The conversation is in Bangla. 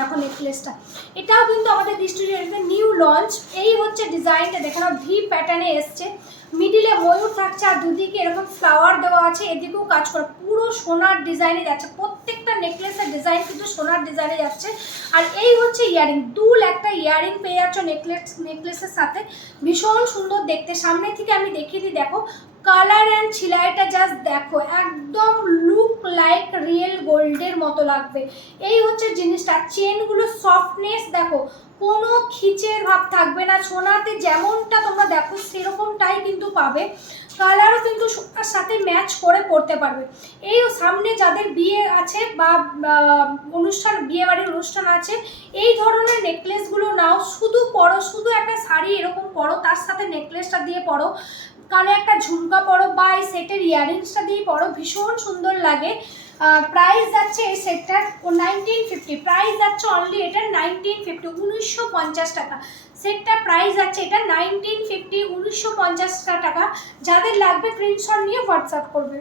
দেখো নেকলেসটা, এটাও কিন্তু আমাদের ডিস্ট্রিবিউটারে নিউ লঞ্চ। এই হচ্ছে ডিজাইনটা, দেখে নাও ভি প্যাটার্নে এসছে, মিডিলে ময়ূর থাকছে আর দুদিকে এরকম ফ্লাওয়ার দেওয়া আছে, এদিকেও কাজ করা, পুরো সোনার ডিজাইনে যাচ্ছে, প্রত্যেকটা নেকলেসের ডিজাইন কিন্তু সোনার ডিজাইনে যাচ্ছে। আর এই হচ্ছে ইয়ারিং, দুল একটা ইয়ারিং পেয়ে যাচ্ছ নেকলেসের সাথে, ভীষণ সুন্দর দেখতে। সামনে থেকে আমি দেখিয়ে দিই, দেখো কালার অ্যান্ড ছিলাইটা জাস্ট দেখো, একদম লুক লাইক রিয়েল গোল্ডের মতো লাগবে। এই হচ্ছে জিনিসটা, চেনগুলো সফটনেস দেখো, কোনো খিচের ভাব থাকবে না, সোনাতে যেমনটা তোমরা দেখো সেরকমটাই কিন্তু পাবে। কালারও কিন্তু সোনার সাথে ম্যাচ করে পরতে পারবে। এই সামনে যাদের বিয়ে আছে বা অনুষ্ঠান, বিয়ে বাড়ির অনুষ্ঠান আছে, এই ধরনের নেকলেসগুলো নাও, শুধু পরো, শুধু একটা শাড়ি এরকম পরো, তার সাথে নেকলেসটা দিয়ে পরো, কানে একটা ঝুমকা পরো বা এই সেটের ইয়ারিংসটা দিয়ে পরো, ভীষণ সুন্দর লাগে। প্রাইস যাচ্ছে এই সেটটার 1950, প্রাইস যাচ্ছে অনলি এটার 1950, 1950 টাকা। সেটটার প্রাইস যাচ্ছে এটা 1950, 1950 টাকা। যাদের লাগবে স্ক্রিনশট নিয়ে হোয়াটসঅ্যাপ করবে।